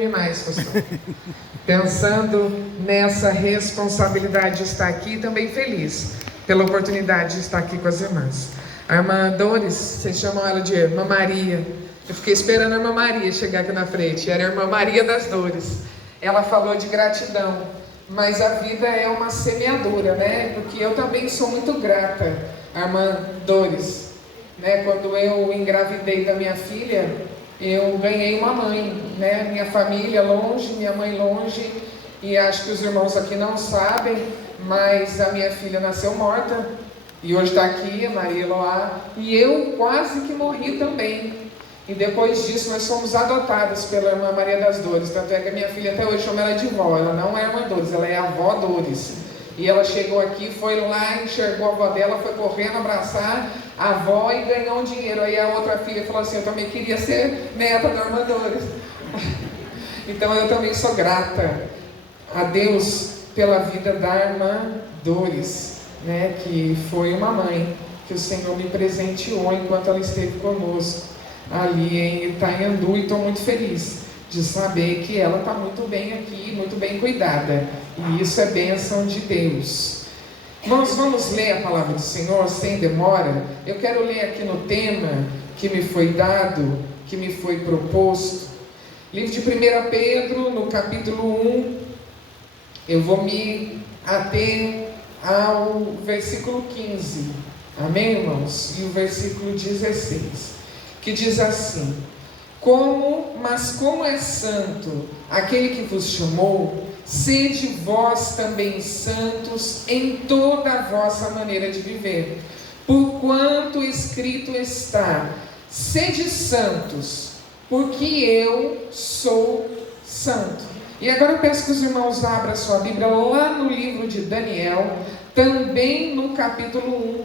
dormir mais, pastor. Pensando nessa responsabilidade de estar aqui, também feliz pela oportunidade de estar aqui com as irmãs. A irmã Dores, vocês chamam ela de Irmã Maria. Eu fiquei esperando a Irmã Maria chegar aqui na frente. Era a Irmã Maria das Dores. Ela falou de gratidão, mas a vida é uma semeadura, né? Porque eu também sou muito grata à Irmã Dores, né? Quando eu engravidei da minha filha, eu ganhei uma mãe, né? Minha família longe, minha mãe longe, e acho que os irmãos aqui não sabem, mas a minha filha nasceu morta, e hoje está aqui, a Maria Eloá, e eu quase que morri também. E depois disso nós fomos adotadas pela Irmã Maria das Dores, tanto é que a minha filha até hoje chama ela de vó, ela não é Irmã Dores, ela é a avó Dores. E ela chegou aqui, foi lá, enxergou a avó dela, foi correndo abraçar a avó e ganhou um dinheiro. Aí a outra filha falou assim: eu também queria ser neta da Irmã Dores. Então eu também sou grata a Deus pela vida da Irmã Dores, né, que foi uma mãe que o Senhor me presenteou enquanto ela esteve conosco ali em Itanhandu, e estou muito feliz de saber que ela está muito bem aqui, muito bem cuidada, e isso é bênção de Deus. Nós vamos ler a palavra do Senhor sem demora. Eu quero ler aqui no tema que me foi dado, que me foi proposto, livro de 1 Pedro, no capítulo 1, eu vou me ater ao versículo 15, amém, irmãos? E o versículo 16, que diz assim: Mas como é santo aquele que vos chamou, sede vós também santos em toda a vossa maneira de viver. Porquanto escrito está: sede santos, porque eu sou santo. E agora eu peço que os irmãos abram a sua Bíblia lá no livro de Daniel, também no capítulo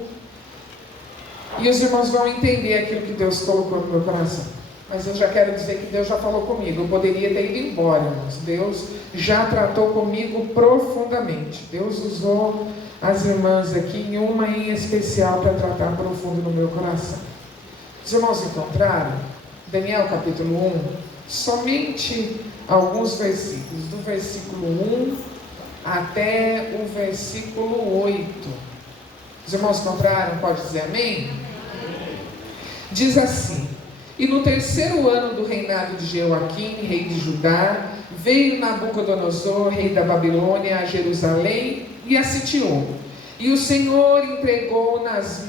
1. E os irmãos vão entender aquilo que Deus colocou no meu coração. Mas eu já quero dizer que Deus já falou comigo. Eu poderia ter ido embora, irmãos. Deus já tratou comigo profundamente. Deus usou as irmãs aqui, uma em especial, para tratar profundo no meu coração. Os irmãos encontraram Daniel capítulo 1, somente alguns versículos, do versículo 1 até o versículo 8. Os irmãos encontraram? Pode dizer amém? Diz assim: E no 3º ano do reinado de Jeoaquim, rei de Judá, veio Nabucodonosor, rei da Babilônia, a Jerusalém e a sitiou. E o Senhor entregou nas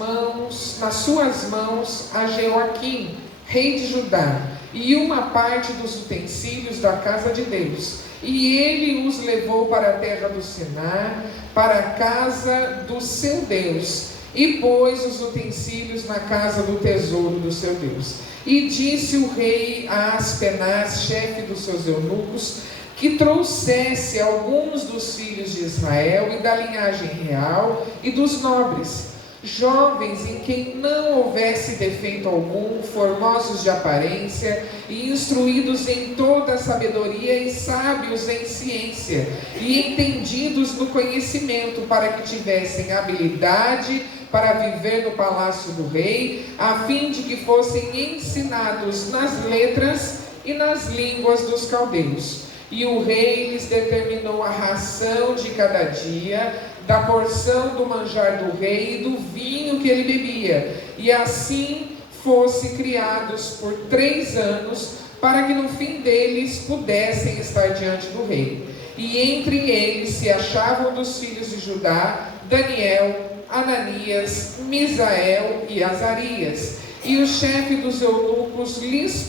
suas mãos a Jeoaquim, rei de Judá, e uma parte dos utensílios da casa de Deus. E ele os levou para a terra do Sinar, para a casa do seu Deus, e pôs os utensílios na casa do tesouro do seu Deus. E disse o rei a Aspenaz, chefe dos seus eunucos, que trouxesse alguns dos filhos de Israel e da linhagem real e dos nobres, jovens em quem não houvesse defeito algum, formosos de aparência e instruídos em toda a sabedoria e sábios em ciência e entendidos no conhecimento, para que tivessem habilidade para viver no palácio do rei, a fim de que fossem ensinados nas letras e nas línguas dos caldeus. E o rei lhes determinou a ração de cada dia, da porção do manjar do rei e do vinho que ele bebia, e assim fosse criados por 3 anos, para que no fim deles pudessem estar diante do rei. E entre eles se achavam dos filhos de Judá Daniel, Ananias, Misael e Azarias. E o chefe dos eunucos lhes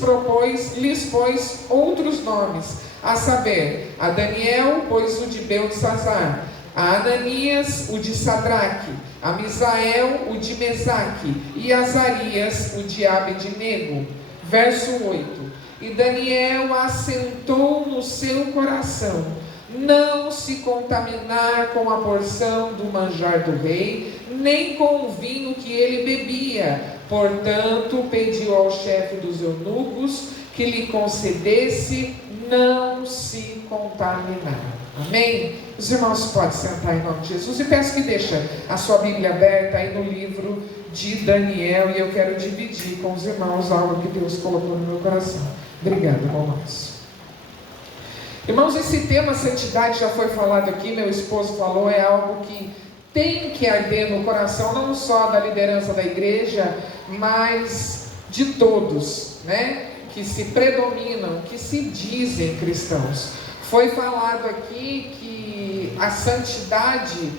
pôs outros nomes, a saber, a Daniel pôs o de Beltesazar, a Ananias o de Sadraque, a Misael o de Mesaque, e Azarias o de Abednego. Verso 8: E Daniel assentou no seu coração não se contaminar com a porção do manjar do rei, nem com o vinho que ele bebia. Portanto, pediu ao chefe dos eunucos que lhe concedesse não se contaminar. Amém? Os irmãos podem sentar em nome de Jesus, e peço que deixe a sua Bíblia aberta aí no livro de Daniel, e eu quero dividir com os irmãos algo que Deus colocou no meu coração. Obrigado, irmão Márcio. Irmãos, esse tema santidade já foi falado aqui, meu esposo falou, é algo que tem que arder no coração, não só da liderança da igreja, mas de todos, né? Que se predominam, que se dizem cristãos. Foi falado aqui que a santidade,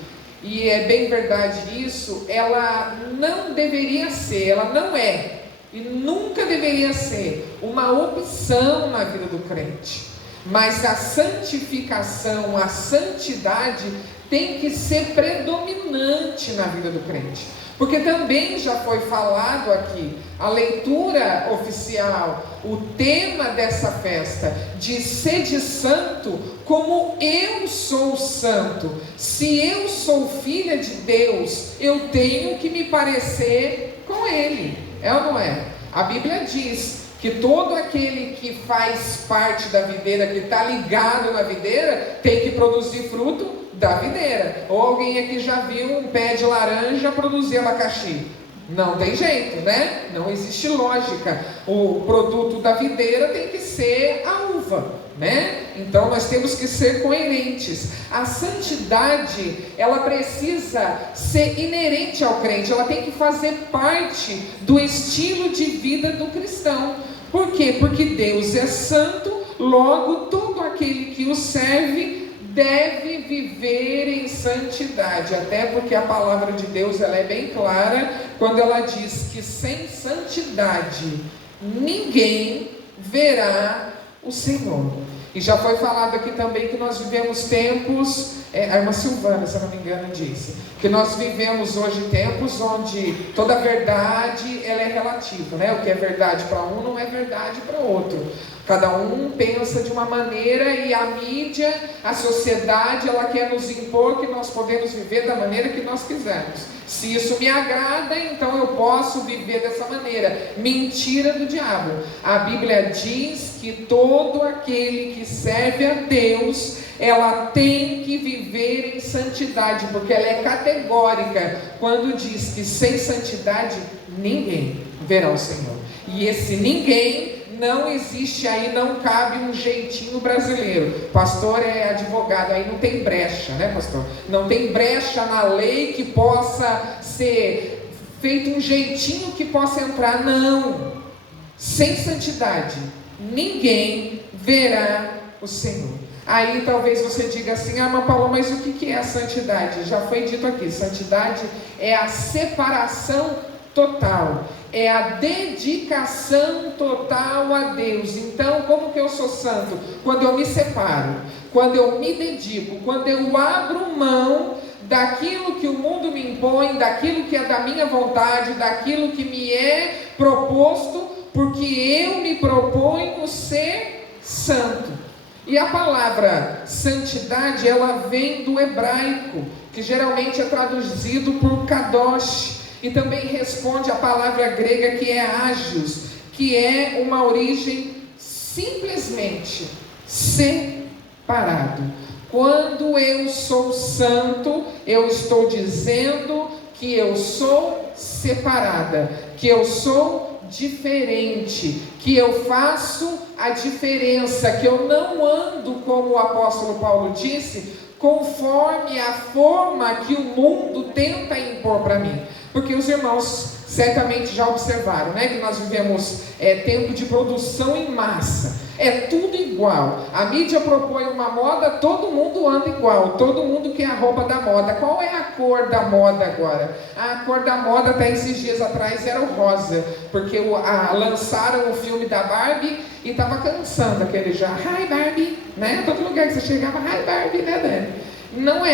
e é bem verdade isso, ela não deveria ser, ela não é, e nunca deveria ser uma opção na vida do crente. Mas a santificação, a santidade tem que ser predominante na vida do crente. Porque também já foi falado aqui, a leitura oficial, o tema dessa festa, de sede santo, como eu sou santo. Se eu sou filha de Deus, eu tenho que me parecer com Ele, é ou não é? A Bíblia diz que todo aquele que faz parte da videira, que está ligado na videira, tem que produzir fruto da videira. Ou alguém aqui já viu um pé de laranja produzir abacaxi? Não tem jeito, né? Não existe lógica. O produto da videira tem que ser a uva, né? Então nós temos que ser coerentes. A santidade, ela precisa ser inerente ao crente, ela tem que fazer parte do estilo de vida do cristão. Por quê? Porque Deus é santo, logo todo aquele que o serve deve viver em santidade, até porque a palavra de Deus ela é bem clara quando ela diz que sem santidade ninguém verá o Senhor. E já foi falado aqui também que nós vivemos tempos, a irmã Silvana, se eu não me engano, disse, que nós vivemos hoje tempos onde toda verdade ela é relativa, né? O que é verdade para um não é verdade para outro. Cada um pensa de uma maneira e a mídia, a sociedade, ela quer nos impor que nós podemos viver da maneira que nós quisermos. Se isso me agrada, então eu posso viver dessa maneira. Mentira do diabo. A Bíblia diz que todo aquele que serve a Deus, ela tem que viver em santidade, porque ela é categórica quando diz que sem santidade ninguém verá o Senhor. E esse ninguém não existe aí, não cabe um jeitinho brasileiro. Pastor é advogado, aí não tem brecha, né, pastor? Não tem brecha na lei que possa ser feito um jeitinho que possa entrar, não. Sem santidade, ninguém verá o Senhor. Aí talvez você diga assim, mas Paulo, mas o que é a santidade? Já foi dito aqui, santidade é a separação total, é a dedicação total a Deus. Então, como que eu sou santo? Quando eu me separo, quando eu me dedico, quando eu abro mão daquilo que o mundo me impõe, daquilo que é da minha vontade, daquilo que me é proposto, porque eu me proponho ser santo. E a palavra santidade, ela vem do hebraico, que geralmente é traduzido por kadosh, e também responde a palavra grega que é agios, que é uma origem simplesmente separado. Quando eu sou santo, eu estou dizendo que eu sou separada, que eu sou diferente, que eu faço a diferença, que eu não ando, como o apóstolo Paulo disse, conforme a forma que o mundo tenta impor para mim. Porque os irmãos certamente já observaram, né, que nós vivemos tempo de produção em massa, é tudo igual. A mídia propõe uma moda, todo mundo anda igual, todo mundo quer a roupa da moda. Qual é a cor da moda agora? A cor da moda até esses dias atrás era o rosa, porque lançaram o filme da Barbie e estava cansando aquele já, hi Barbie, né? Todo lugar que você chegava, hi Barbie, né, Dani? Não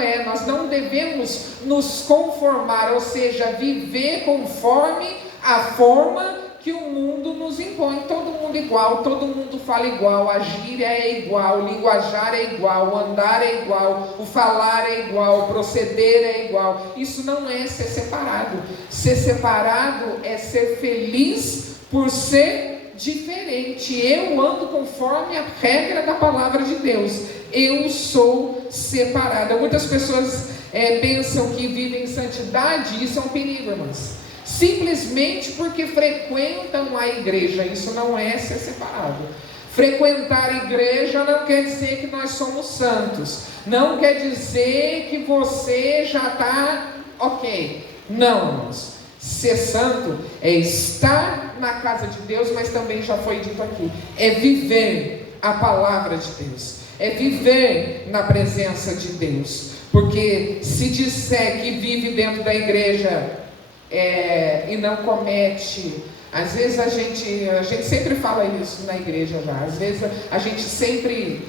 é, nós não devemos nos conformar, ou seja, viver conforme a forma que o mundo nos impõe. Todo mundo igual, todo mundo fala igual, a gíria é igual, o linguajar é igual, o andar é igual, o falar é igual, o proceder é igual. Isso não é ser separado. Ser separado é ser feliz por ser diferente. Eu ando conforme a regra da palavra de Deus. Eu sou separada. Muitas pessoas pensam que vivem em santidade, e isso é um perigo, irmãs. Simplesmente porque frequentam a igreja. Isso não é ser separado. Frequentar a igreja não quer dizer que nós somos santos, não quer dizer que você já está ok. Não, irmãos. Ser santo é estar na casa de Deus, mas também já foi dito aqui, é viver a palavra de Deus, é viver na presença de Deus. Porque se disser que vive dentro da igreja e não comete, às vezes a gente sempre fala isso na igreja já, às vezes a gente sempre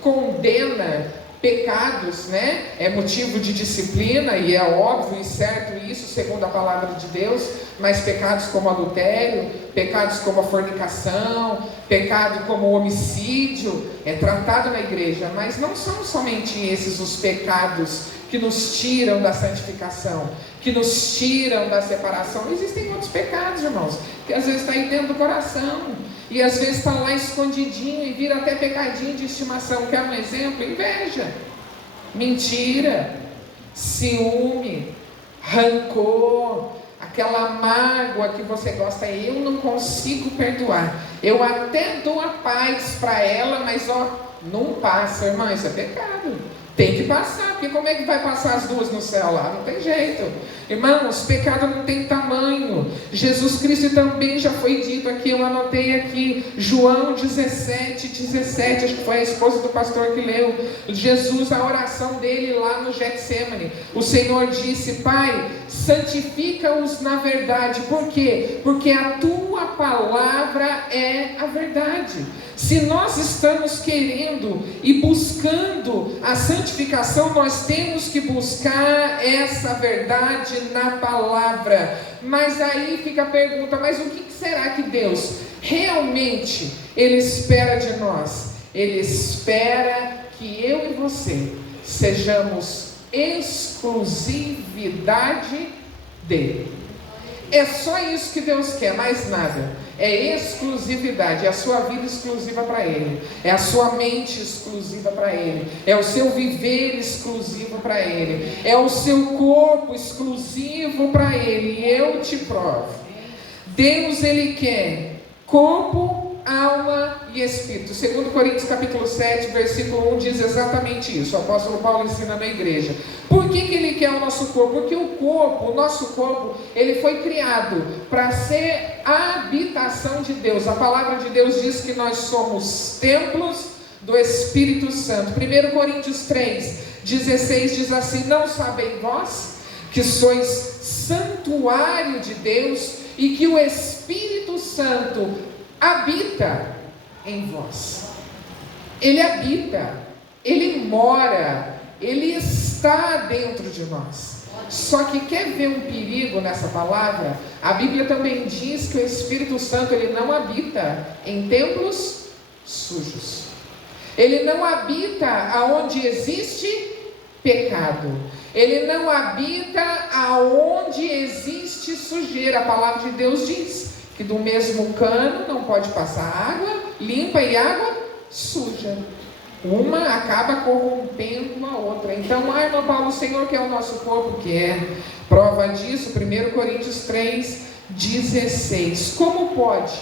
condena pecados, né? É motivo de disciplina, e é óbvio e certo isso, segundo a palavra de Deus, mas pecados como adultério, pecados como a fornicação, pecado como o homicídio, é tratado na igreja, mas não são somente esses os pecados que nos tiram da santificação, que nos tiram da separação. Existem outros pecados, irmãos, que às vezes está aí dentro do coração, e às vezes está lá escondidinho e vira até pecadinho de estimação. Quer um exemplo? Inveja, mentira, ciúme, rancor, aquela mágoa que você gosta. Eu não consigo perdoar, eu até dou a paz para ela, mas não passa, irmã, isso é pecado. Tem que passar, porque como é que vai passar as duas no céu lá? Não tem jeito. Irmãos, pecado não tem tamanho. Jesus Cristo também já foi dito aqui, eu anotei aqui, João 17, acho que foi a esposa do pastor que leu. Jesus, a oração dele lá no Getsemane, o Senhor disse: Pai, santifica-os na verdade. Por quê? Porque a tua palavra é a verdade. Se nós estamos querendo e buscando a santificação, nós temos que buscar essa verdade na palavra. Mas aí fica a pergunta: mas o que será que Deus realmente Ele espera de nós? Ele espera que eu e você sejamos exclusividade dele. É só isso que Deus quer, mais nada. É exclusividade, é a sua vida exclusiva para Ele, é a sua mente exclusiva para Ele, é o seu viver exclusivo para Ele, é o seu corpo exclusivo para Ele. E eu te provo, Deus Ele quer corpo, alma e espírito. 2 Coríntios capítulo 7, versículo 1 diz exatamente isso. O apóstolo Paulo ensina na igreja. Por que Ele quer o nosso corpo? Porque o nosso corpo, ele foi criado para ser a habitação de Deus. A palavra de Deus diz que nós somos templos do Espírito Santo. 1 Coríntios 3, 16 diz assim: não sabem vós que sois santuário de Deus e que o Espírito Santo habita em vós? Ele habita, Ele mora, Ele está dentro de nós. Só que quer ver um perigo nessa palavra? A Bíblia também diz que o Espírito Santo, ele não habita em templos sujos. Ele não habita aonde existe pecado. Ele não habita aonde existe sujeira. A palavra de Deus diz que do mesmo cano não pode passar água limpa e água suja. Uma acaba corrompendo a outra. Então, irmã Paulo, o Senhor quer o nosso corpo? Quer. Prova disso, 1 Coríntios 3, 16. Como pode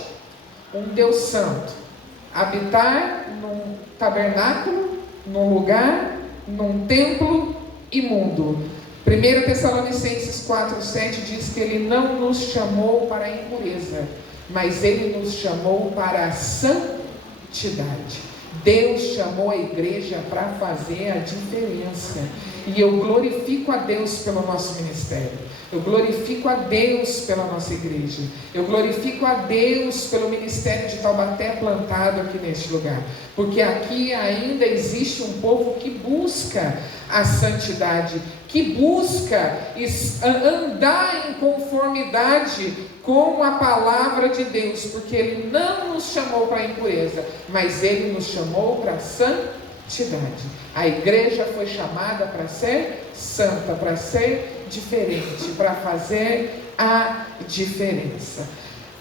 um Deus Santo habitar num tabernáculo, num lugar, num templo imundo? 1 Tessalonicenses 4, 7 diz que Ele não nos chamou para a impureza, mas Ele nos chamou para a santidade. Deus chamou a igreja para fazer a diferença. E eu glorifico a Deus pelo nosso ministério. Eu glorifico a Deus pela nossa igreja. Eu glorifico a Deus pelo ministério de Taubaté plantado aqui neste lugar. Porque aqui ainda existe um povo que busca a santidade, que busca andar em conformidade com a palavra de Deus, porque Ele não nos chamou para a impureza, mas Ele nos chamou para a santidade. A igreja foi chamada para ser santa, para ser diferente, para fazer a diferença.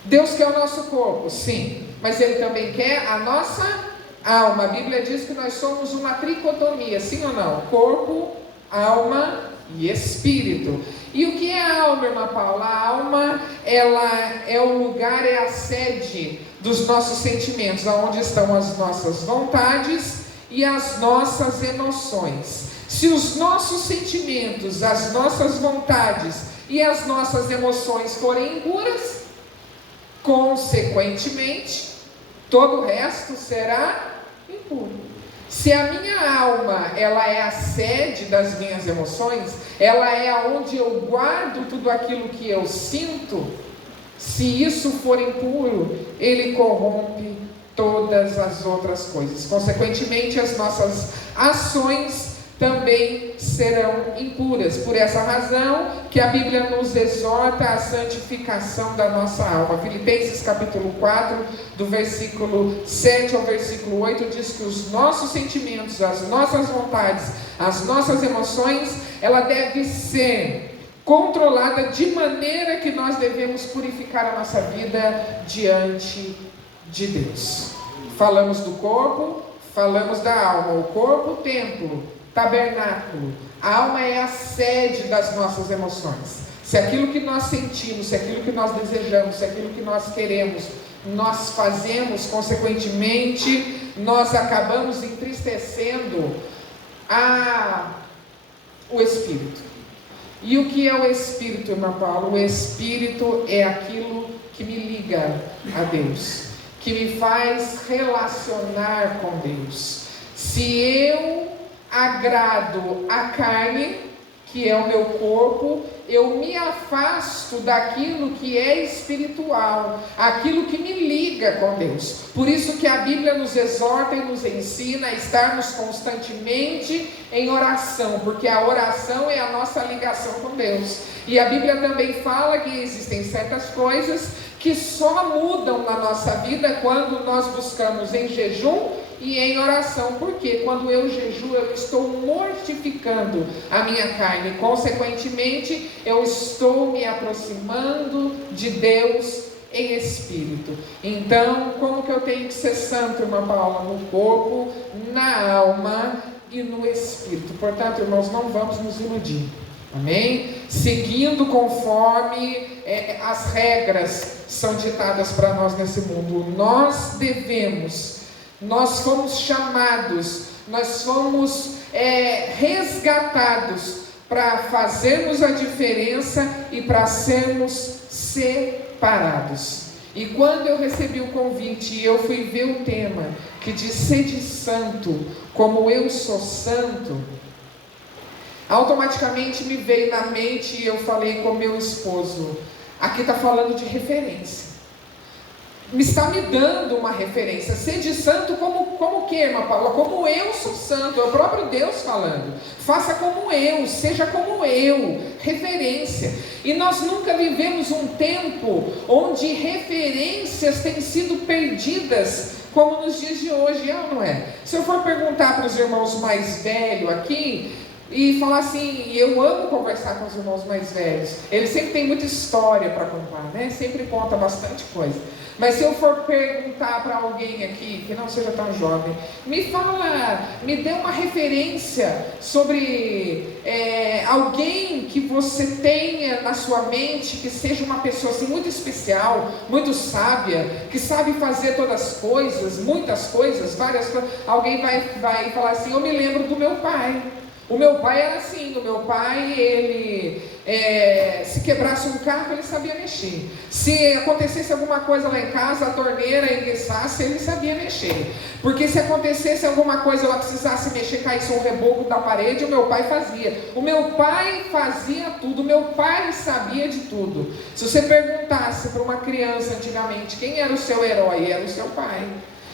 Deus quer o nosso corpo, sim, mas Ele também quer a nossa alma. A Bíblia diz que nós somos uma tricotomia, sim ou não? Corpo, alma e espírito. E o que é a alma, irmã Paula? A alma, ela é o lugar, é a sede dos nossos sentimentos, aonde estão as nossas vontades e as nossas emoções. Se os nossos sentimentos, as nossas vontades e as nossas emoções forem impuras, consequentemente, todo o resto será impuro. Se a minha alma, ela é a sede das minhas emoções, ela é onde eu guardo tudo aquilo que eu sinto, se isso for impuro, ele corrompe todas as outras coisas. Consequentemente, as nossas ações também serão impuras. Por essa razão que a Bíblia nos exorta à santificação da nossa alma. Filipenses capítulo 4, do versículo 7 ao versículo 8, diz que os nossos sentimentos, as nossas vontades, as nossas emoções, ela deve ser controlada de maneira que nós devemos purificar a nossa vida diante de Deus. Falamos do corpo, falamos da alma. O corpo, o templo, tabernáculo. A alma é a sede das nossas emoções. Se aquilo que nós sentimos, se aquilo que nós desejamos, se aquilo que nós queremos, nós fazemos, consequentemente, nós acabamos entristecendo o Espírito. E o que é o Espírito, irmã Paula? O Espírito é aquilo que me liga a Deus, que me faz relacionar com Deus. Se eu agrado a carne, que é o meu corpo, eu me afasto daquilo que é espiritual, aquilo que me liga com Deus. Por isso que a Bíblia nos exorta e nos ensina a estarmos constantemente em oração, porque a oração é a nossa ligação com Deus. E a Bíblia também fala que existem certas coisas que só mudam na nossa vida quando nós buscamos em jejum e em oração. Porque quando eu jejuo, eu estou mortificando a minha carne, consequentemente eu estou me aproximando de Deus em espírito. Então, como que eu tenho que ser santo, irmã Paula? No corpo, na alma e no espírito. Portanto, irmãos, não vamos nos iludir, amém? Seguindo conforme as regras são ditadas para nós nesse mundo. Nós fomos chamados, nós fomos resgatados para fazermos a diferença e para sermos separados. E quando eu recebi o convite e eu fui ver o tema que diz sede santo, como eu sou santo, automaticamente me veio na mente e eu falei com meu esposo, aqui está falando de referência. Me está me dando uma referência. Sede santo como o que, irmã Paula? Como eu sou santo, é o próprio Deus falando. Faça como eu, seja como eu. Referência. E nós nunca vivemos um tempo onde referências têm sido perdidas como nos dias de hoje, é ou não é? Se eu for perguntar para os irmãos mais velhos aqui e falar assim, eu amo conversar com os irmãos mais velhos, eles sempre têm muita história para contar, né? Sempre conta bastante coisa. Mas se eu for perguntar para alguém aqui, que não seja tão jovem, me dê uma referência sobre alguém que você tenha na sua mente, que seja uma pessoa assim, muito especial, muito sábia, que sabe fazer todas as coisas, muitas coisas, várias coisas. Alguém vai falar assim, eu me lembro do meu pai. O meu pai era assim, o meu pai, ele se quebrasse um carro, ele sabia mexer. Se acontecesse alguma coisa lá em casa, a torneira enguiçasse, ele sabia mexer. Porque se acontecesse alguma coisa, ela precisasse mexer, caísse um reboco da parede, o meu pai fazia. O meu pai fazia tudo, o meu pai sabia de tudo. Se você perguntasse para uma criança antigamente, quem era o seu herói? Era o seu pai.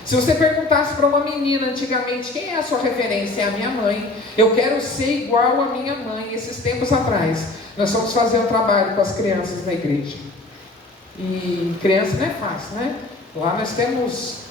Se você perguntasse para uma menina antigamente, quem é a sua referência? É a minha mãe. Eu quero ser igual a minha mãe. Esses tempos atrás, nós fomos fazer um trabalho com as crianças na igreja. E criança não é fácil, né? Lá nós temos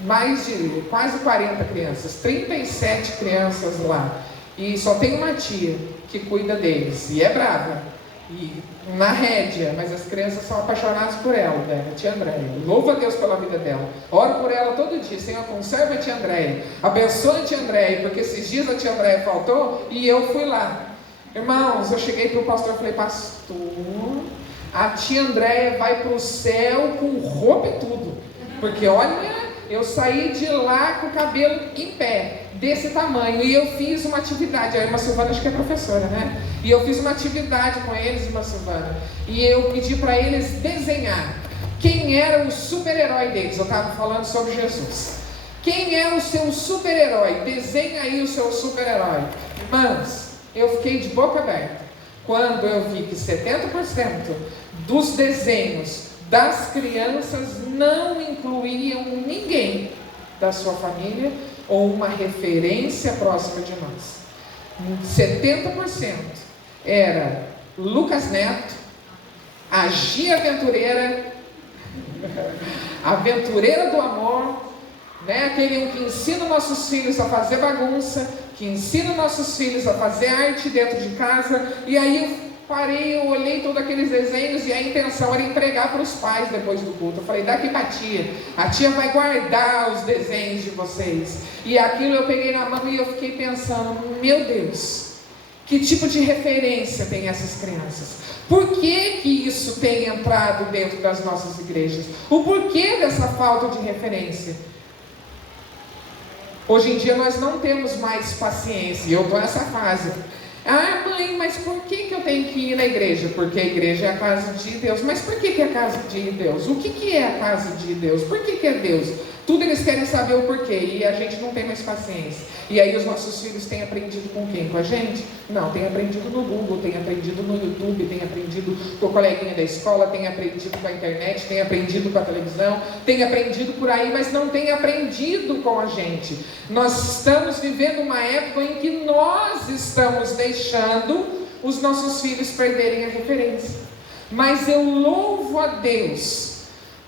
mais de quase 40 crianças, 37 crianças lá. E só tem uma tia que cuida deles. E é brava. E na rédea, mas as crianças são apaixonadas por ela, a tia Andréia. Louvo a Deus pela vida dela. Oro por ela todo dia. Senhor, conserva a tia Andréia. Abençoa a tia Andréia, porque esses dias a tia Andréia faltou e eu fui lá. Irmãos, eu cheguei para o pastor e falei, pastor, a tia Andréia vai para o céu com roupa e tudo. Porque olha, eu saí de lá com o cabelo em pé, desse tamanho, e eu fiz uma atividade. A irmã Silvana acho que é professora, né? E eu fiz uma atividade com eles, irmã Silvana, e eu pedi para eles desenhar quem era o super-herói deles. Eu estava falando sobre Jesus. Quem é o seu super-herói? Desenha aí o seu super-herói. Irmãs, eu fiquei de boca aberta quando eu vi que 70% dos desenhos das crianças não incluíam ninguém da sua família ou uma referência próxima de nós. 70% era Lucas Neto, a Gia Aventureira, a Aventureira do Amor, né? Aquele que ensina nossos filhos a fazer bagunça, que ensina nossos filhos a fazer arte dentro de casa. E aí eu parei, eu olhei todos aqueles desenhos e a intenção era entregar para os pais depois do culto. Eu falei, dá aqui para a tia vai guardar os desenhos de vocês. E aquilo eu peguei na mão e eu fiquei pensando, meu Deus, que tipo de referência tem essas crianças? Por que que isso tem entrado dentro das nossas igrejas? O porquê dessa falta de referência? Hoje em dia nós não temos mais paciência, e eu estou nessa fase. Ah, mãe, mas por que eu tenho que ir na igreja? Porque a igreja é a casa de Deus. Mas por que é a casa de Deus? O que é a casa de Deus? Por que é Deus? Tudo eles querem saber o porquê, e a gente não tem mais paciência. E aí os nossos filhos têm aprendido com quem? Com a gente? Não, tem aprendido no Google, tem aprendido no YouTube, tem aprendido com o coleguinha da escola, tem aprendido com a internet, tem aprendido com a televisão, tem aprendido por aí, mas não tem aprendido com a gente. Nós estamos vivendo uma época em que nós estamos deixando os nossos filhos perderem a referência. Mas eu louvo a Deus,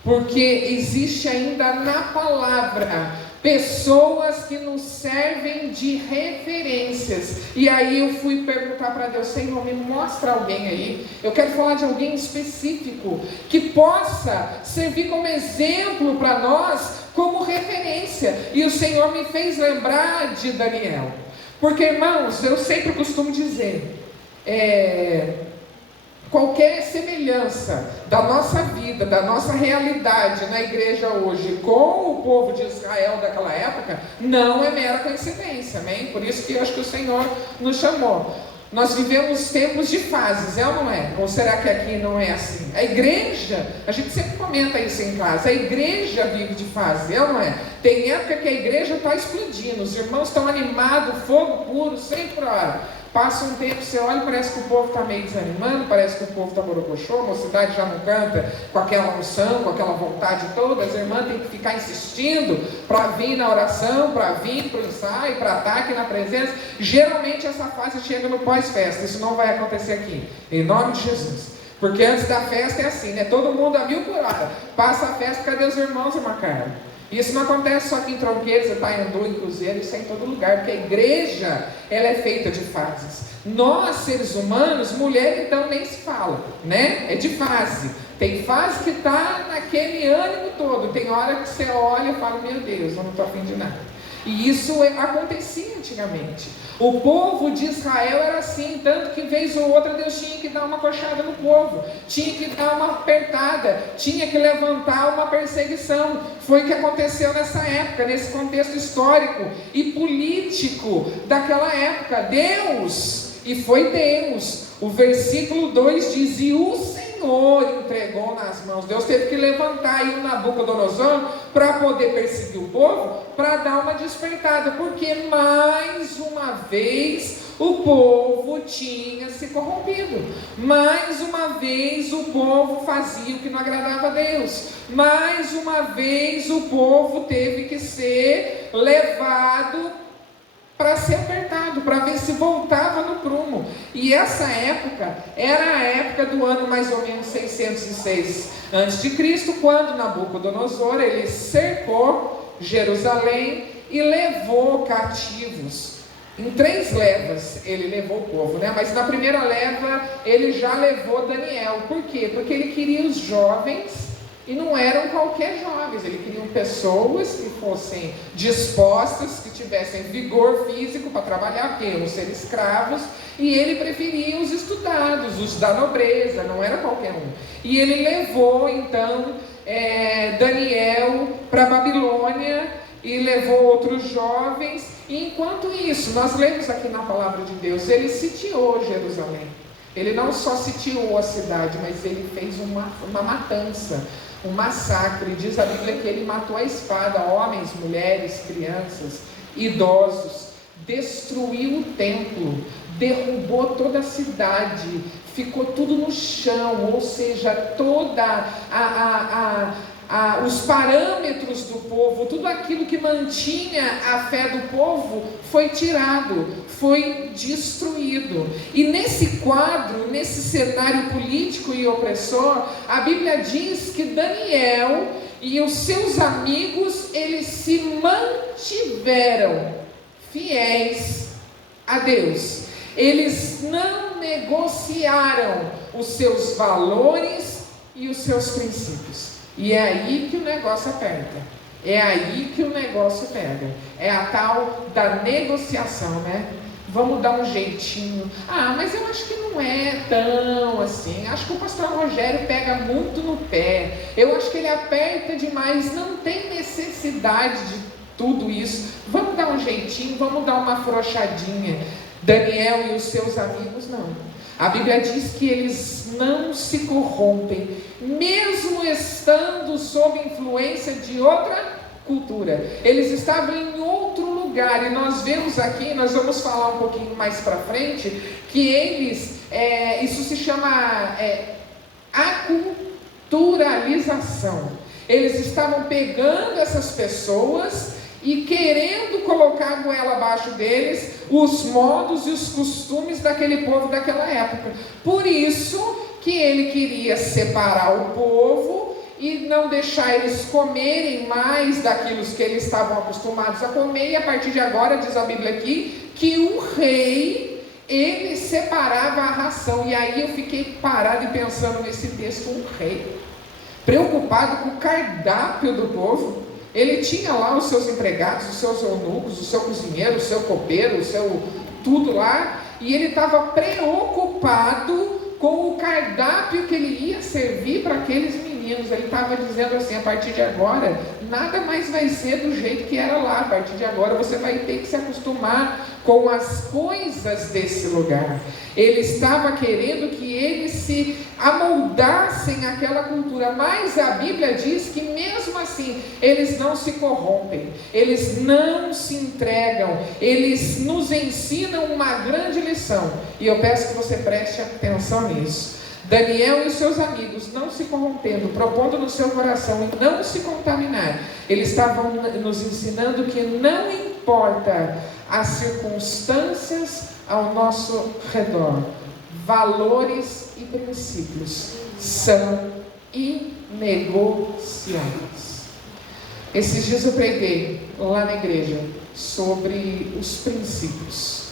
porque existe ainda na palavra pessoas que nos servem de referências. E aí eu fui perguntar para Deus, Senhor, me mostra alguém aí. Eu quero falar de alguém específico que possa servir como exemplo para nós, como referência. E o Senhor me fez lembrar de Daniel. Porque, irmãos, eu sempre costumo dizer, qualquer semelhança da nossa vida, da nossa realidade na igreja hoje com o povo de Israel daquela época, não é mera coincidência, amém? Por isso que eu acho que o Senhor nos chamou. Nós vivemos tempos de fases, é ou não é? Ou será que aqui não é assim? A igreja, a gente sempre comenta isso em casa, a igreja vive de fase, é ou não é? Tem época que a igreja está explodindo, os irmãos estão animados, fogo puro, 100 por hora. Passa um tempo, você olha, parece que o povo está meio desanimando, parece que o povo está borocochô, a mocidade já não canta com aquela unção, com aquela vontade toda. As irmãs têm que ficar insistindo para vir na oração, para vir para o ensaio, para estar aqui na presença. Geralmente essa fase chega no pós-festa, isso não vai acontecer aqui, em nome de Jesus. Porque antes da festa é assim, né? Todo mundo a 1000 por hora. Passa a festa, cadê os irmãos, irmã Carla? Isso não acontece só aqui em Tronqueiros, Itaiandu, em Cruzeiro, isso é em todo lugar, porque a igreja, ela é feita de fases. Nós, seres humanos, mulher então nem se fala, né? É de fase. Tem fase que está naquele ânimo todo, tem hora que você olha e fala, meu Deus, eu não estou afim de nada. E isso acontecia antigamente. O povo de Israel era assim, tanto que vez ou outra Deus tinha que dar uma coxada no povo, tinha que dar uma apertada, tinha que levantar uma perseguição. Foi o que aconteceu nessa época, nesse contexto histórico e político daquela época. Deus, e foi Deus, o versículo 2 diz, e o Senhor entregou nas mãos. Deus teve que levantar aí o Nabucodonosor para poder perseguir o povo, para dar uma despertada, porque mais uma vez o povo tinha se corrompido, mais uma vez o povo fazia o que não agradava a Deus, mais uma vez o povo teve que ser levado para ser apertado, para ver se voltava no prumo. E essa época era a época do ano mais ou menos 606 a.C., quando Nabucodonosor ele cercou Jerusalém e levou cativos. Em 3 levas ele levou o povo, né? Mas na primeira leva ele já levou Daniel. Por quê? Porque ele queria os jovens. E não eram qualquer jovens, ele queria pessoas que fossem dispostas, que tivessem vigor físico para trabalhar, porque iam ser escravos, e ele preferia os estudados, os da nobreza, não era qualquer um. E ele levou então Daniel para a Babilônia e levou outros jovens. E enquanto isso, nós lemos aqui na palavra de Deus, ele sitiou Jerusalém. Ele não só sitiou a cidade, mas ele fez uma matança, um massacre. Diz a Bíblia que ele matou a espada homens, mulheres, crianças, idosos, destruiu o templo, derrubou toda a cidade, ficou tudo no chão, ou seja, toda os parâmetros do povo, tudo aquilo que mantinha a fé do povo foi tirado, foi destruído. E nesse quadro, nesse cenário político e opressor, a Bíblia diz que Daniel e os seus amigos, eles se mantiveram fiéis a Deus. Eles não negociaram os seus valores e os seus princípios. E é aí que o negócio aperta. É aí que o negócio pega. É a tal da negociação, né? Vamos dar um jeitinho. Mas eu acho que não é tão assim. Acho que o pastor Rogério pega muito no pé. Eu acho que ele aperta demais. Não tem necessidade de tudo isso. Vamos dar um jeitinho, vamos dar uma afrouxadinha. Daniel e os seus amigos não. A Bíblia diz que eles não se corrompem, mesmo estando sob influência de outra cultura. Eles estavam em outro lugar, e nós vemos aqui, nós vamos falar um pouquinho mais para frente, que eles, isso se chama aculturalização. Eles estavam pegando essas pessoas e querendo colocar a goela abaixo deles os modos e os costumes daquele povo daquela época. Por isso que ele queria separar o povo e não deixar eles comerem mais daquilo que eles estavam acostumados a comer. E a partir de agora, diz a Bíblia aqui, que o rei, ele separava a ração. E aí eu fiquei parado e pensando nesse texto, um rei preocupado com o cardápio do povo. Ele tinha lá os seus empregados, os seus eunucos, o seu cozinheiro, o seu copeiro, o seu tudo lá, e ele estava preocupado com o cardápio que ele ia servir para aqueles meninos. Ele estava dizendo assim: a partir de agora, nada mais vai ser do jeito que era lá. A partir de agora você vai ter que se acostumar com as coisas desse lugar. Ele estava querendo que eles se amoldassem àquela cultura, mas a Bíblia diz que mesmo assim, eles não se corrompem, eles não se entregam, eles nos ensinam uma grande lição, e eu peço que você preste atenção nisso. Daniel e os seus amigos, não se corrompendo, propondo no seu coração em não se contaminar, eles estavam nos ensinando que não importa as circunstâncias ao nosso redor, valores e princípios são inegociáveis. Esses dias eu preguei lá na igreja sobre os princípios,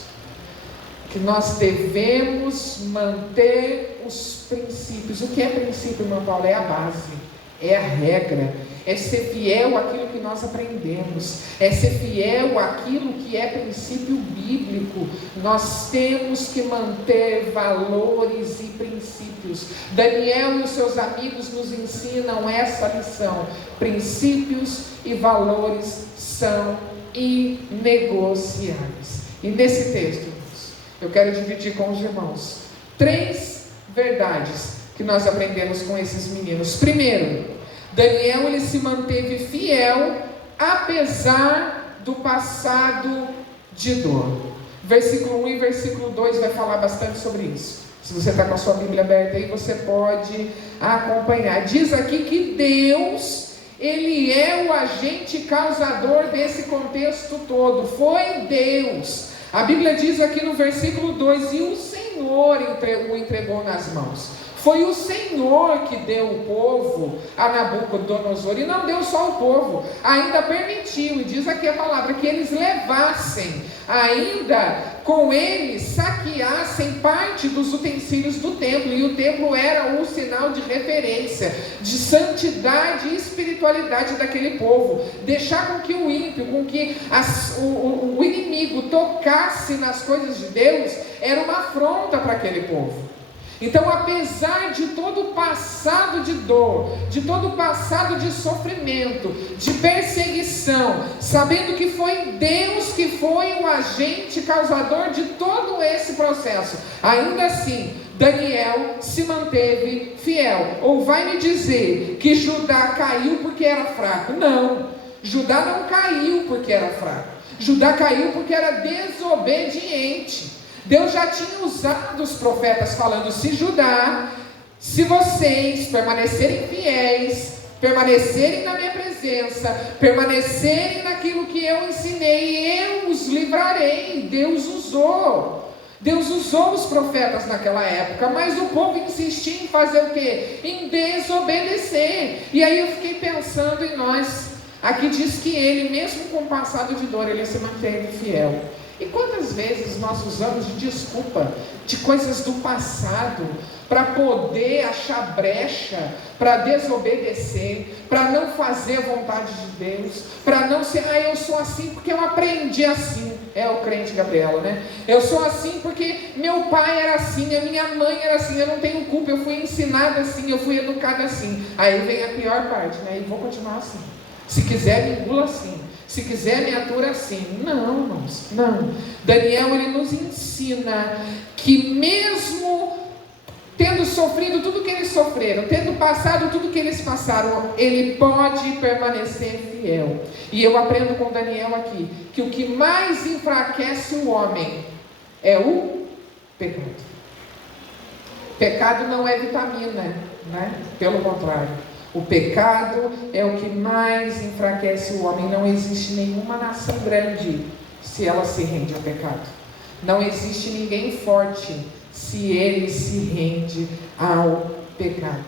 que nós devemos manter os princípios. O que é princípio, irmão Paulo? É a base, é a regra, é ser fiel àquilo que nós aprendemos, é ser fiel àquilo que é princípio bíblico. Nós temos que manter valores e princípios. Daniel e os seus amigos nos ensinam essa lição: princípios e valores são inegociáveis. E nesse texto, eu quero dividir com os irmãos 3 verdades que nós aprendemos com esses meninos. Primeiro, Daniel, ele se manteve fiel apesar do passado de dor. Versículo 1 e versículo 2 vai falar bastante sobre isso. Se você está com a sua Bíblia aberta aí, você pode acompanhar. Diz aqui que Deus, ele é o agente causador desse contexto todo. Foi Deus. A Bíblia diz aqui no versículo 2: e o Senhor o entregou nas mãos. Foi o Senhor que deu o povo a Nabucodonosor, e não deu só o povo, ainda permitiu, e diz aqui a palavra, que eles levassem, ainda com eles saqueassem parte dos utensílios do templo, e o templo era um sinal de referência, de santidade e espiritualidade daquele povo. Deixar com que o ímpio, com que o inimigo tocasse nas coisas de Deus, era uma afronta para aquele povo. Então, apesar de todo o passado de dor, de todo o passado de sofrimento, de perseguição, sabendo que foi Deus que foi o agente causador de todo esse processo, ainda assim, Daniel se manteve fiel. Ou vai me dizer que Judá caiu porque era fraco? Não, Judá não caiu porque era fraco. Judá caiu porque era desobediente. Deus já tinha usado os profetas falando: se vocês permanecerem fiéis, permanecerem na minha presença, permanecerem naquilo que eu ensinei, eu os livrarei. Deus usou os profetas naquela época, mas o povo insistia em fazer o quê? Em desobedecer. E aí eu fiquei pensando em nós. Aqui diz que ele, mesmo com o passado de dor, ele se manteve fiel. E quantas vezes nós usamos de desculpa, de coisas do passado, para poder achar brecha, para desobedecer, para não fazer a vontade de Deus, para não ser, eu sou assim porque eu aprendi assim. É o crente Gabriela, né? Eu sou assim porque meu pai era assim, a minha mãe era assim, eu não tenho culpa, eu fui ensinada assim, eu fui educada assim. Aí vem a pior parte, né? E vou continuar assim. Se quiser, me engula assim. Se quiser, me atura assim. Não, irmãos, não. Daniel, ele nos ensina que mesmo tendo sofrido tudo que eles sofreram, tendo passado tudo que eles passaram, ele pode permanecer fiel. E eu aprendo com Daniel aqui, que o que mais enfraquece o homem é o pecado. Pecado não é vitamina, né? Pelo contrário. O pecado é o que mais enfraquece o homem. Não existe nenhuma nação grande se ela se rende ao pecado. Não existe ninguém forte se ele se rende ao pecado.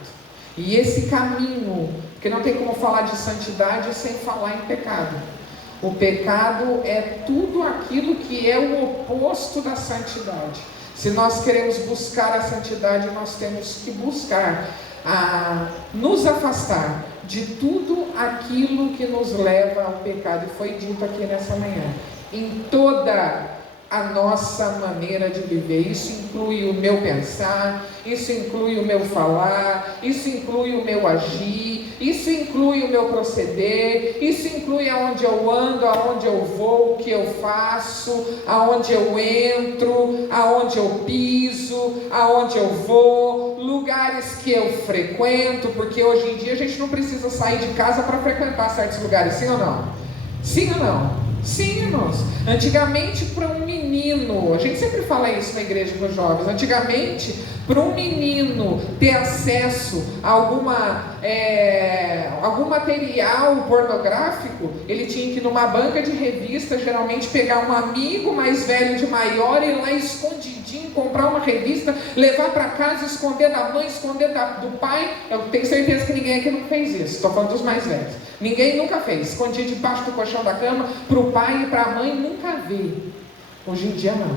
E esse caminho, porque não tem como falar de santidade sem falar em pecado. O pecado é tudo aquilo que é o oposto da santidade. Se nós queremos buscar a santidade, nós temos que buscar nos afastar de tudo aquilo que nos leva ao pecado. E foi dito aqui nessa manhã, em toda a nossa maneira de viver. Isso inclui o meu pensar, isso inclui o meu falar, isso inclui o meu agir, isso inclui o meu proceder, isso inclui aonde eu ando, aonde eu vou, o que eu faço, aonde eu entro, aonde eu piso, aonde eu vou, lugares que eu frequento, porque hoje em dia a gente não precisa sair de casa para frequentar certos lugares, sim ou não? Sim ou não? Sim, irmãos. Antigamente, para um menino, a gente sempre fala isso na igreja para os jovens, antigamente, para um menino ter acesso a algum material pornográfico, ele tinha que ir numa banca de revista, geralmente pegar um amigo mais velho de maior, ir lá escondidinho, comprar uma revista, levar para casa, esconder da mãe, esconder do pai. Eu tenho certeza que ninguém aqui não fez isso, estou falando dos mais velhos. Ninguém nunca fez, escondia debaixo do colchão da cama, para o pai e para a mãe nunca vi. Hoje em dia não.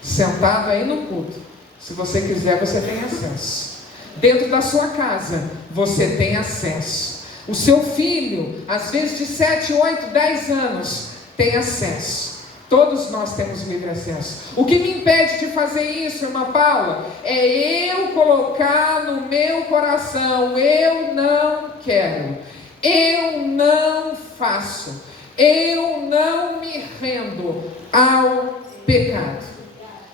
Sentado aí no culto, se você quiser, você tem acesso. Dentro da sua casa, você tem acesso. O seu filho, às vezes de 7, 8, 10 anos, tem acesso. Todos nós temos livre acesso. O que me impede de fazer isso, irmã Paula, é eu colocar no meu coração: eu não quero, eu não faço, eu não me rendo ao pecado.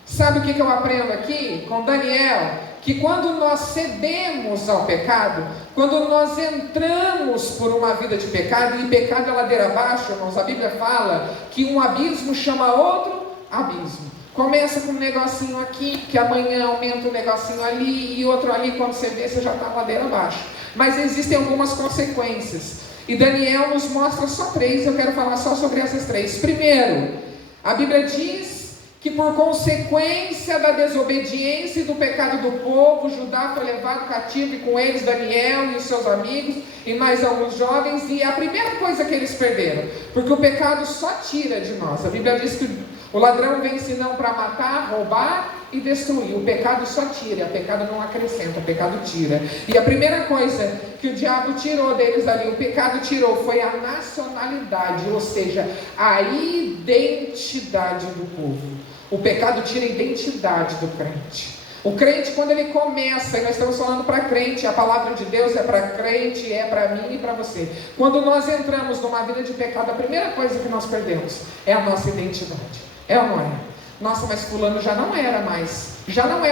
Sabe o que eu aprendo aqui com Daniel? Que quando nós cedemos ao pecado, quando nós entramos por uma vida de pecado, e pecado é ladeira abaixo, irmãos, a Bíblia fala que um abismo chama outro abismo. Começa com um negocinho aqui, que amanhã aumenta um negocinho ali, e outro ali, quando você vê, você já está ladeira abaixo. Mas existem algumas consequências, e Daniel nos mostra só 3, eu quero falar só sobre essas 3. Primeiro, a Bíblia diz que por consequência da desobediência e do pecado do povo, Judá foi levado cativo, e com eles Daniel e os seus amigos e mais alguns jovens. E a primeira coisa que eles perderam, porque o pecado só tira de nós. A Bíblia diz que o ladrão vem senão para matar, roubar e destruir. O pecado só tira, o pecado não acrescenta, o pecado tira. E a primeira coisa que o diabo tirou deles ali, o pecado tirou, foi a nacionalidade, ou seja, a identidade do povo. O pecado tira a identidade do crente. O crente, quando ele começa, e nós estamos falando para crente, a palavra de Deus é para crente, é para mim e para você. Quando nós entramos numa vida de pecado, a primeira coisa que nós perdemos é a nossa identidade. É ou não é? Nossa, mas fulano já não é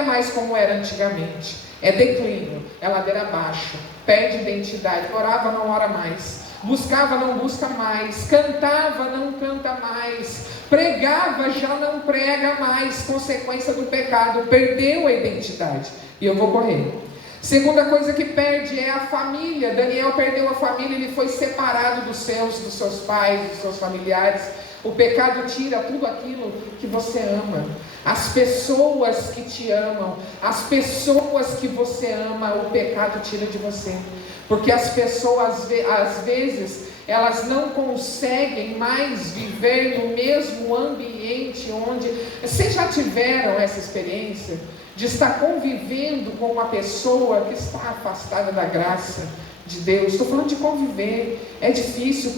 mais como era antigamente. É declínio, é ladeira abaixo, perde identidade, orava, não ora mais, buscava, não busca mais, cantava, não canta mais, pregava, já não prega mais, consequência do pecado, perdeu a identidade. E eu vou correr. Segunda coisa que perde é a família. Daniel perdeu a família, ele foi separado dos seus pais, dos seus familiares. O pecado tira tudo aquilo que você ama, as pessoas que te amam, as pessoas que você ama, o pecado tira de você, porque as pessoas, às vezes, elas não conseguem mais viver no mesmo ambiente onde... Vocês já tiveram essa experiência de estar convivendo com uma pessoa que está afastada da graça de Deus? Estou falando de conviver, é difícil,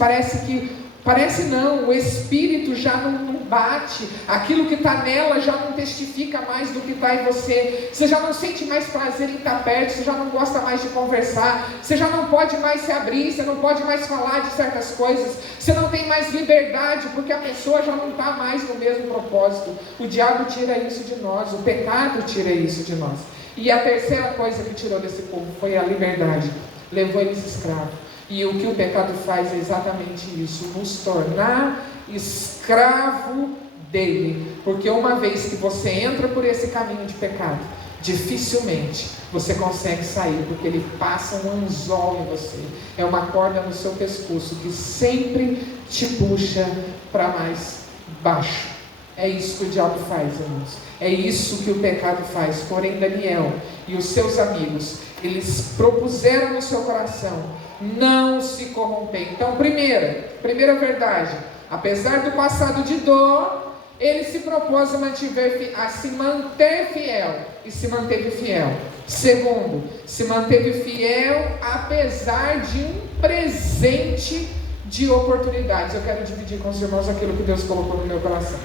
Parece não, o espírito já não bate, aquilo que está nela já não testifica mais do que está em você já não sente mais prazer em estar perto, você já não gosta mais de conversar, você já não pode mais se abrir, você não pode mais falar de certas coisas, você não tem mais liberdade, porque a pessoa já não está mais no mesmo propósito. O diabo tira isso de nós, o pecado tira isso de nós. E a terceira coisa que tirou desse povo foi a liberdade, levou eles escravos. E o que o pecado faz é exatamente isso, nos tornar escravo dele. Porque uma vez que você entra por esse caminho de pecado, dificilmente você consegue sair, porque ele passa um anzol em você, é uma corda no seu pescoço que sempre te puxa para mais baixo. É isso que o diabo faz, irmãos. É isso que o pecado faz. Porém, Daniel e os seus amigos, eles propuseram no seu coração não se corromper. Então, primeira verdade, apesar do passado de dor, ele se propôs a se manter fiel, e se manteve fiel. Segundo, se manteve fiel apesar de um presente de oportunidades. Eu quero dividir com os irmãos aquilo que Deus colocou no meu coração.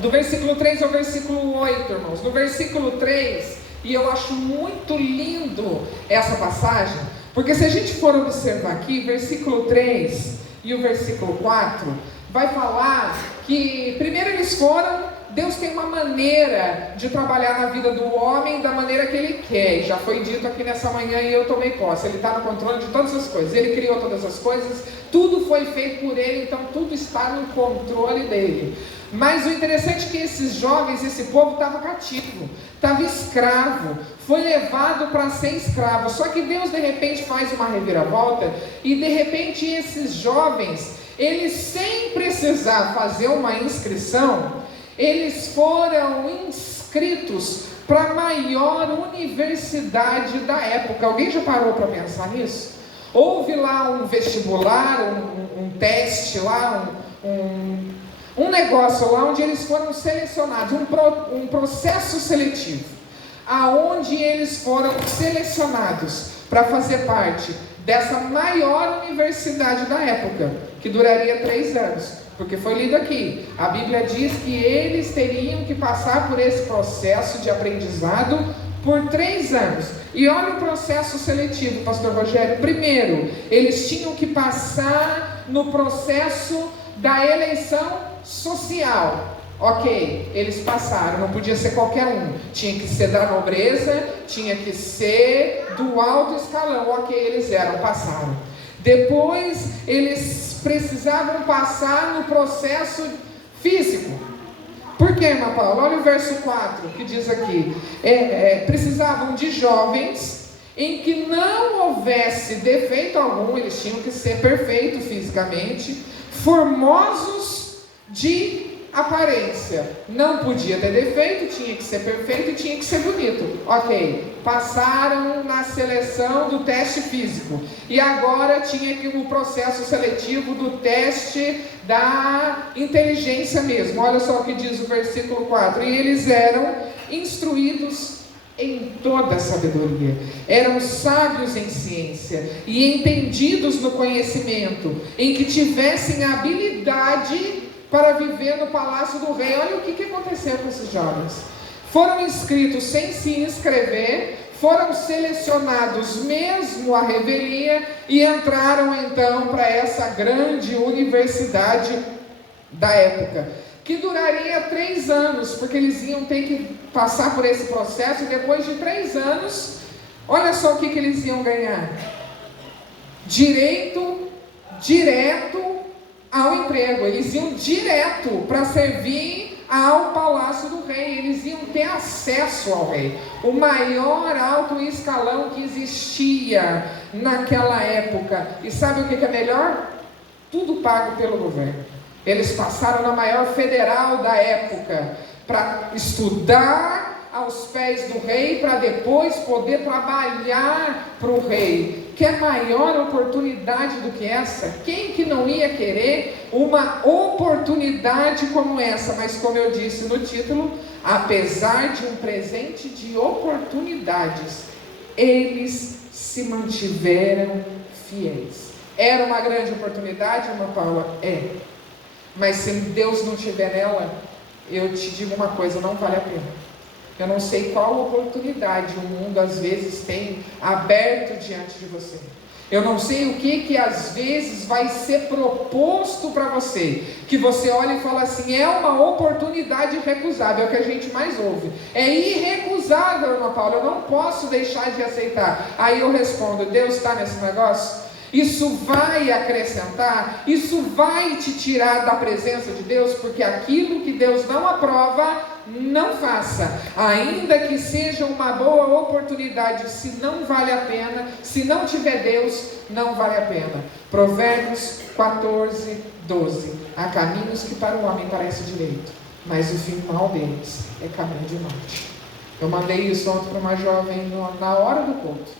Do versículo 3 ao versículo 8, irmãos. No versículo 3, e eu acho muito lindo essa passagem, porque se a gente for observar aqui, versículo 3 e o versículo 4, vai falar que primeiro eles foram... Deus tem uma maneira de trabalhar na vida do homem da maneira que Ele quer. Já foi dito aqui nessa manhã e eu tomei posse. Ele está no controle de todas as coisas. Ele criou todas as coisas. Tudo foi feito por Ele, então tudo está no controle dEle. Mas o interessante é que esses jovens, esse povo estava cativo, estava escravo, foi levado para ser escravo. Só que Deus de repente faz uma reviravolta e de repente esses jovens, eles sem precisar fazer uma inscrição, eles foram inscritos para a maior universidade da época. Alguém já parou para pensar nisso? Houve lá um vestibular, um teste lá, um negócio lá onde eles foram selecionados, um processo seletivo, aonde eles foram selecionados para fazer parte dessa maior universidade da época, que duraria 3 anos. Porque foi lido aqui, a Bíblia diz que eles teriam que passar por esse processo de aprendizado por 3 anos. E olha o processo seletivo, pastor Rogério. Primeiro, eles tinham que passar no processo da eleição social. Ok, eles passaram, não podia ser qualquer um, tinha que ser da nobreza, tinha que ser do alto escalão. Ok, eles passaram. Depois eles precisavam passar no processo físico. Por que, irmã Paula? Olha o verso 4 que diz aqui, precisavam de jovens em que não houvesse defeito algum, eles tinham que ser perfeitos fisicamente, formosos de aparência, não podia ter defeito, tinha que ser perfeito e tinha que ser bonito. Ok, passaram na seleção do teste físico e agora tinha que o processo seletivo do teste da inteligência mesmo. Olha só o que diz o versículo 4: e eles eram instruídos em toda a sabedoria, eram sábios em ciência e entendidos no conhecimento, em que tivessem habilidade para viver no palácio do rei. Olha o que aconteceu com esses jovens. Foram inscritos sem se inscrever, foram selecionados mesmo à revelia e entraram então para essa grande universidade da época, que duraria 3 anos, porque eles iam ter que passar por esse processo, e depois de 3 anos, olha só o que eles iam ganhar: direito direto ao emprego. Eles iam direto para servir ao palácio do rei, eles iam ter acesso ao rei, o maior alto escalão que existia naquela época. E sabe o que é melhor? Tudo pago pelo governo. Eles passaram na maior federal da época para estudar aos pés do rei, para depois poder trabalhar para o rei. Quer maior oportunidade do que essa? Quem que não ia querer uma oportunidade como essa? Mas como eu disse no título, apesar de um presente de oportunidades, eles se mantiveram fiéis. Era uma grande oportunidade, irmã Paula? É. Mas se Deus não estiver nela, eu te digo uma coisa, não vale a pena. Eu não sei qual oportunidade o mundo às vezes tem aberto diante de você. Eu não sei o que às vezes vai ser proposto para você, que você olha e fala assim, é uma oportunidade irrecusável. É o que a gente mais ouve. É irrecusável, irmã Paula, eu não posso deixar de aceitar. Aí eu respondo, Deus está nesse negócio? Isso vai acrescentar? Isso vai te tirar da presença de Deus? Porque aquilo que Deus não aprova, não faça, ainda que seja uma boa oportunidade. Se não vale a pena, se não tiver Deus, não vale a pena. Provérbios 14, 12. Há caminhos que para o homem parece direito, mas o final deles é caminho de morte. Eu mandei isso ontem para uma jovem na hora do culto.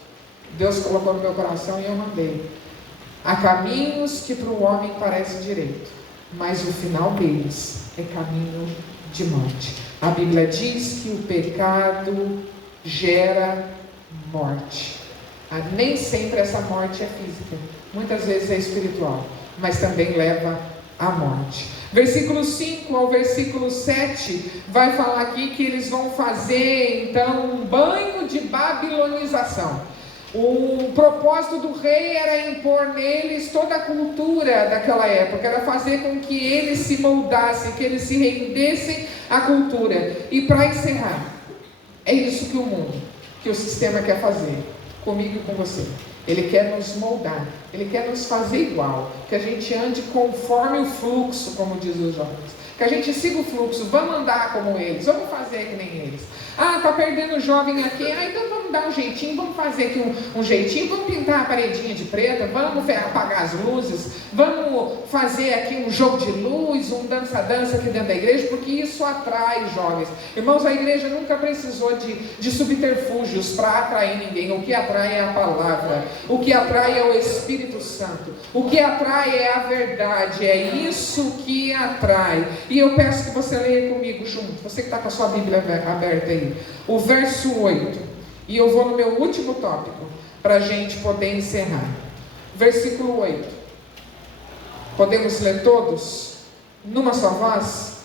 Deus colocou no meu coração e eu mandei. Há caminhos que para o homem parece direito, mas o final deles é caminho de morte. A Bíblia diz que o pecado gera morte. Nem sempre essa morte é física, muitas vezes é espiritual, mas também leva à morte. Versículo 5 ao versículo 7 vai falar aqui que eles vão fazer então um banho de babilonização. O propósito do rei era impor neles toda a cultura daquela época, era fazer com que eles se moldassem, que eles se rendessem à cultura. E para encerrar, é isso que o mundo, que o sistema quer fazer, comigo e com você. Ele quer nos moldar, ele quer nos fazer igual, que a gente ande conforme o fluxo, como diz os jovens. Que a gente siga o fluxo, vamos andar como eles, vamos fazer que nem eles. Ah, está perdendo o jovem aqui, então vamos dar um jeitinho, vamos fazer aqui um jeitinho, vamos pintar a paredinha de preta, vamos apagar as luzes, vamos fazer aqui um jogo de luz, um dança-dança aqui dentro da igreja, porque isso atrai jovens. Irmãos, a igreja nunca precisou de subterfúgios para atrair ninguém. O que atrai é a palavra, o que atrai é o Espírito Santo, o que atrai é a verdade, é isso que atrai. E eu peço que você leia comigo junto, você que está com a sua Bíblia aberta aí, o verso 8, e eu vou no meu último tópico, para a gente poder encerrar. Versículo 8, podemos ler todos, numa só voz?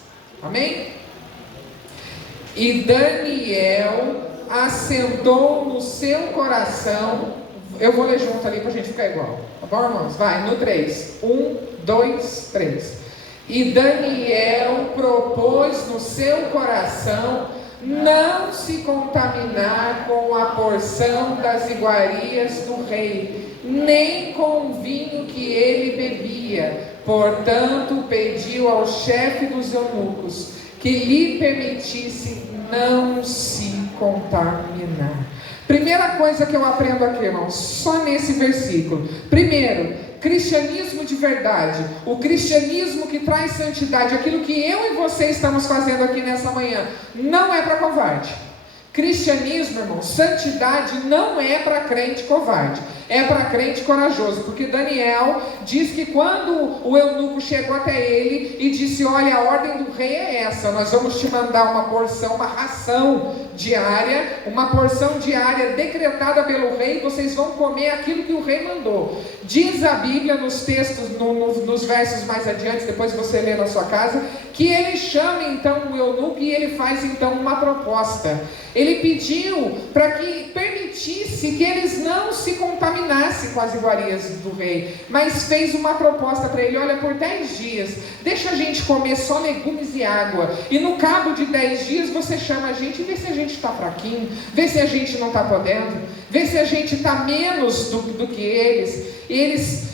Amém? E Daniel assentou no seu coração, eu vou ler junto ali para a gente ficar igual, tá bom, irmãos? Vai, no 3, 1, 2, 3. E Daniel propôs no seu coração não se contaminar com a porção das iguarias do rei, nem com o vinho que ele bebia. Portanto, pediu ao chefe dos eunucos que lhe permitisse não se contaminar. Primeira coisa que eu aprendo aqui, irmãos, só nesse versículo. Primeiro, cristianismo de verdade, o cristianismo que traz santidade, aquilo que eu e você estamos fazendo aqui nessa manhã, não é para covarde. Cristianismo, irmão, santidade não é para crente covarde. é para crente corajoso, porque Daniel diz que quando o eunuco chegou até ele e disse: olha, a ordem do rei é essa, nós vamos te mandar uma porção, uma ração diária, uma porção diária decretada pelo rei, vocês vão comer aquilo que o rei mandou. Diz a Bíblia nos textos, nos versos mais adiante, depois você lê na sua casa, que ele chama então o eunuco e ele faz então uma proposta. Ele pediu para que permitisse que eles não se contaminassem com as iguarias do rei, mas fez uma proposta para ele: olha, por 10 dias, deixa a gente comer só legumes e água, e no cabo de 10 dias você chama a gente e vê se a gente está fraquinho, vê se a gente não está podendo, vê se a gente está menos do que eles. E eles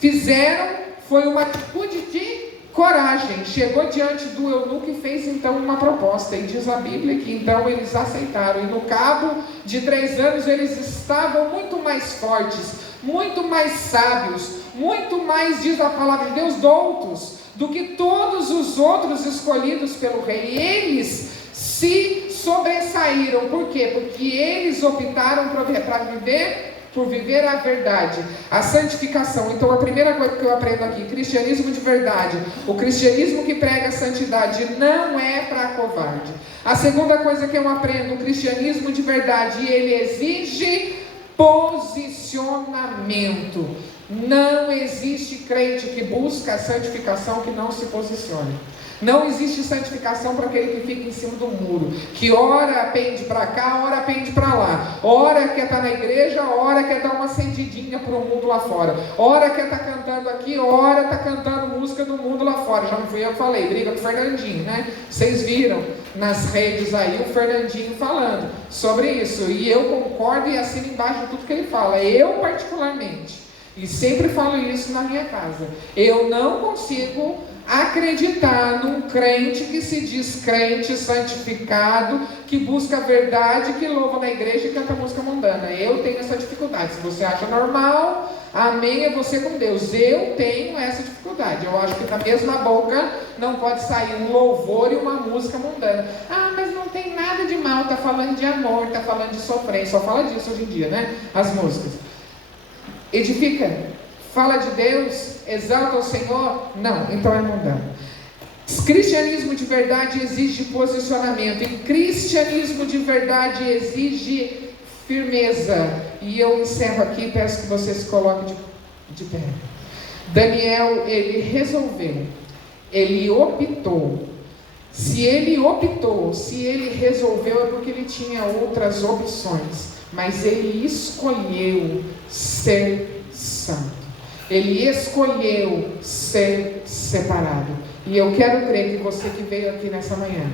fizeram, foi uma atitude de coragem, chegou diante do eunuco e fez então uma proposta, e diz a Bíblia que então eles aceitaram, e no cabo de 3 anos eles estavam muito mais fortes, muito mais sábios, muito mais, diz a palavra de Deus, doutos, do que todos os outros escolhidos pelo rei. Eles se sobressaíram, por quê? Porque eles optaram por viver a verdade, a santificação. Então a primeira coisa que eu aprendo aqui: cristianismo de verdade, o cristianismo que prega a santidade, não é para covarde. A segunda coisa que eu aprendo: o cristianismo de verdade, ele exige posicionamento. Não existe crente que busca a santificação que não se posicione. Não existe santificação para aquele que fica em cima do muro, que ora pende para cá, ora pende para lá, ora quer estar na igreja, ora quer dar uma acendidinha para o mundo lá fora, ora quer estar cantando aqui, ora está cantando música do mundo lá fora. Já não fui eu que falei, briga com o Fernandinho, né? Vocês viram nas redes aí o Fernandinho falando sobre isso, e eu concordo e assino embaixo de tudo que ele fala. Eu particularmente, e sempre falo isso na minha casa, eu não consigo acreditar num crente que se diz crente, santificado, que busca a verdade, que louva na igreja e canta música mundana. Eu tenho essa dificuldade. Se você acha normal, amém, é você com Deus. Eu tenho essa dificuldade. Eu acho que da mesma boca não pode sair um louvor e uma música mundana. Ah, mas não tem nada de mal, está falando de amor, está falando de sofrência, só fala disso hoje em dia, né? As músicas. Edifica, fala de Deus, exalta o Senhor? Não, então é mundano. Cristianismo de verdade exige posicionamento, e cristianismo de verdade exige firmeza. E eu encerro aqui, peço que você se coloque de pé. Daniel, ele resolveu, ele optou. Se ele optou, se ele resolveu, é porque ele tinha outras opções, mas ele escolheu ser santo. Ele escolheu ser separado. E eu quero crer que você que veio aqui nessa manhã,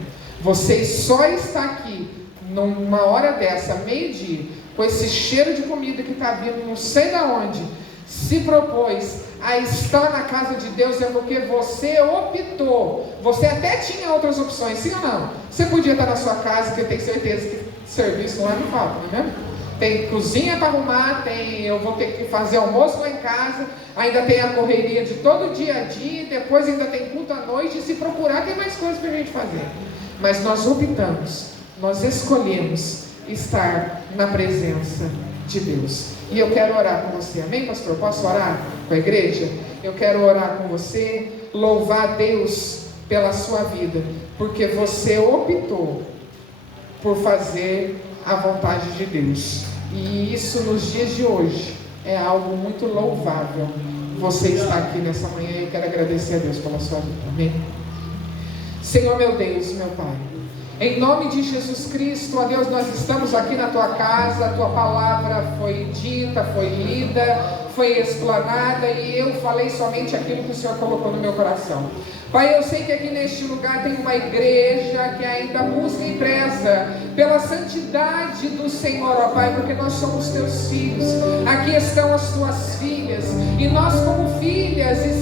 você só está aqui numa hora dessa, meio-dia, com esse cheiro de comida que está vindo não sei de onde, se propôs a estar na casa de Deus, é porque você optou. Você até tinha outras opções, sim ou não? Você podia estar na sua casa, que eu tenho certeza que serviço não é no falta, não é mesmo? Tem cozinha para arrumar, eu vou ter que fazer almoço lá em casa, ainda tem a correria de todo dia a dia, depois ainda tem culto à noite, e se procurar tem mais coisas para a gente fazer. Mas nós optamos, nós escolhemos estar na presença de Deus. E eu quero orar com você, amém, pastor? Posso orar com a igreja? Eu quero orar com você, louvar a Deus pela sua vida, porque você optou por fazer a vontade de Deus, e isso nos dias de hoje é algo muito louvável. Você está aqui nessa manhã e eu quero agradecer a Deus pela sua vida, amém? Senhor meu Deus, meu Pai, em nome de Jesus Cristo, ó Deus, nós estamos aqui na Tua casa, a Tua palavra foi dita, foi lida, foi explanada, e eu falei somente aquilo que o Senhor colocou no meu coração. Pai, eu sei que aqui neste lugar tem uma igreja que ainda busca e preza pela santidade do Senhor, ó Pai, porque nós somos Teus filhos. Aqui estão as Tuas filhas, famílias. E nós, como filhas e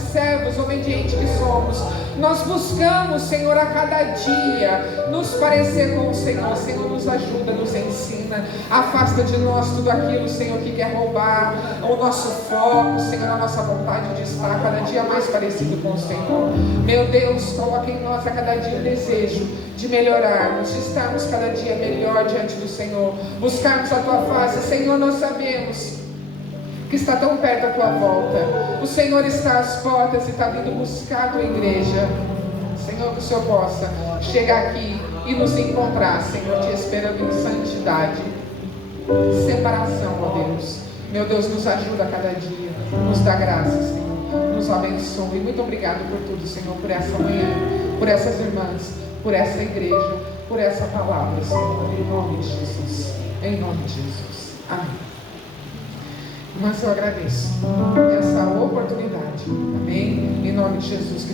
servos obedientes que somos, nós buscamos, Senhor, a cada dia nos parecer com o Senhor. Senhor, nos ajuda, nos ensina. Afasta de nós tudo aquilo, Senhor, que quer roubar o nosso foco, Senhor, a nossa vontade de estar cada dia mais parecido com o Senhor. Meu Deus, coloque em nós a cada dia o desejo de melhorarmos, de estarmos cada dia melhor diante do Senhor, buscarmos a Tua face. Senhor, nós sabemos que está tão perto a Tua volta. O Senhor está às portas e está vindo buscar a Tua igreja. Senhor, que o Senhor possa chegar aqui e nos encontrar, Senhor, te esperando em santidade, separação, ó Deus. Meu Deus, nos ajuda a cada dia, nos dá graça, Senhor, nos abençoe. Muito obrigado por tudo, Senhor, por essa manhã, por essas irmãs, por essa igreja, por essa palavra, Senhor, em nome de Jesus. Em nome de Jesus. Amém. Mas eu agradeço essa oportunidade. Amém? Em nome de Jesus.